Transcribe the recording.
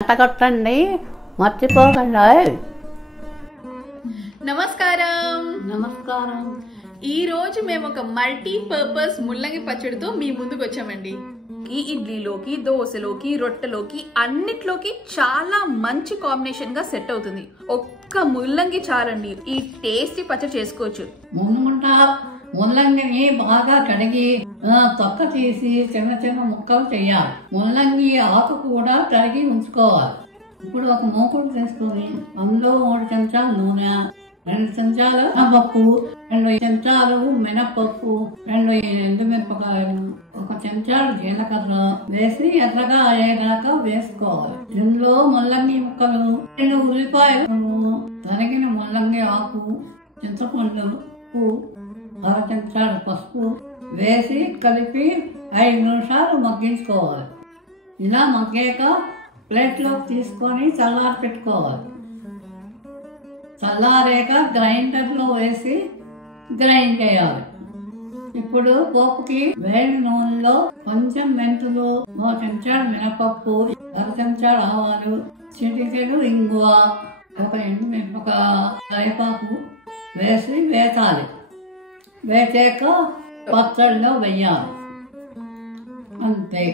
కొట్టండి మర్చిపోకండి. నమస్కారం. నమస్కారం. ఈ రోజు మేము ఒక మల్టీపర్పస్ ముల్లంగి పచ్చడితో మీ ముందుకు వచ్చామండి. ఈ ఇడ్లీలోకి, దోశలోకి, రొట్టెలోకి అన్నిట్లోకి చాలా మంచి కాంబినేషన్ గా సెట్ అవుతుంది. ఒక్క ముల్లంగి చాలండి, ఈ టేస్టీ పచ్చడి చేసుకోవచ్చు. ముందుకుంటా ముల్లంగిని బాగా కడిగి తొక్క తీసి చిన్న చిన్న ముక్కలు చేయాలి. ముల్లంగి ఆకు కూడా కడిగి ఉంచుకోవాలి. ఇప్పుడు ఒక మూకుడు తీసుకొని అందులో 3 చెంచాలు నూనె, 2 చెంచాలు పప్పు, 2 చెంచాలు మినపప్పు, 2 ఎండుమిరపకాయలు, 1 చెంచాలు జీలకర్ర వేసి ఎర్రగా అయ్యేదాకా వేసుకోవాలి. ఇందులో ముల్లంగి ముక్కలు, 2 ఉల్లిపాయలు, తరిగిన ముల్లంగి ఆకు, చింతపండు, ఉప్పు, 1/2 చెంచాలు పసుపు వేసి కలిపి 5 నిమిషాలు మగ్గించుకోవాలి. ఇలా మగ్గాక ప్లేట్లోకి తీసుకొని చల్లారి పెట్టుకోవాలి. చల్లారాక గ్రైండర్లో వేసి గ్రైండ్ చేయాలి. ఇప్పుడు పోపుకి వేడి నూనెలో కొంచెం మెంతులు, 1 చెంచాడు మినపప్పు, 1/2 చెంచాడు ఆవాలు, చిటికెడు ఇంగువ, 1 ఎండుమిరపకాయ, కరివేపాకు వేసి వేసాలి. వేసాక పచ్చడిలో వెయ్యాలి. అంతే.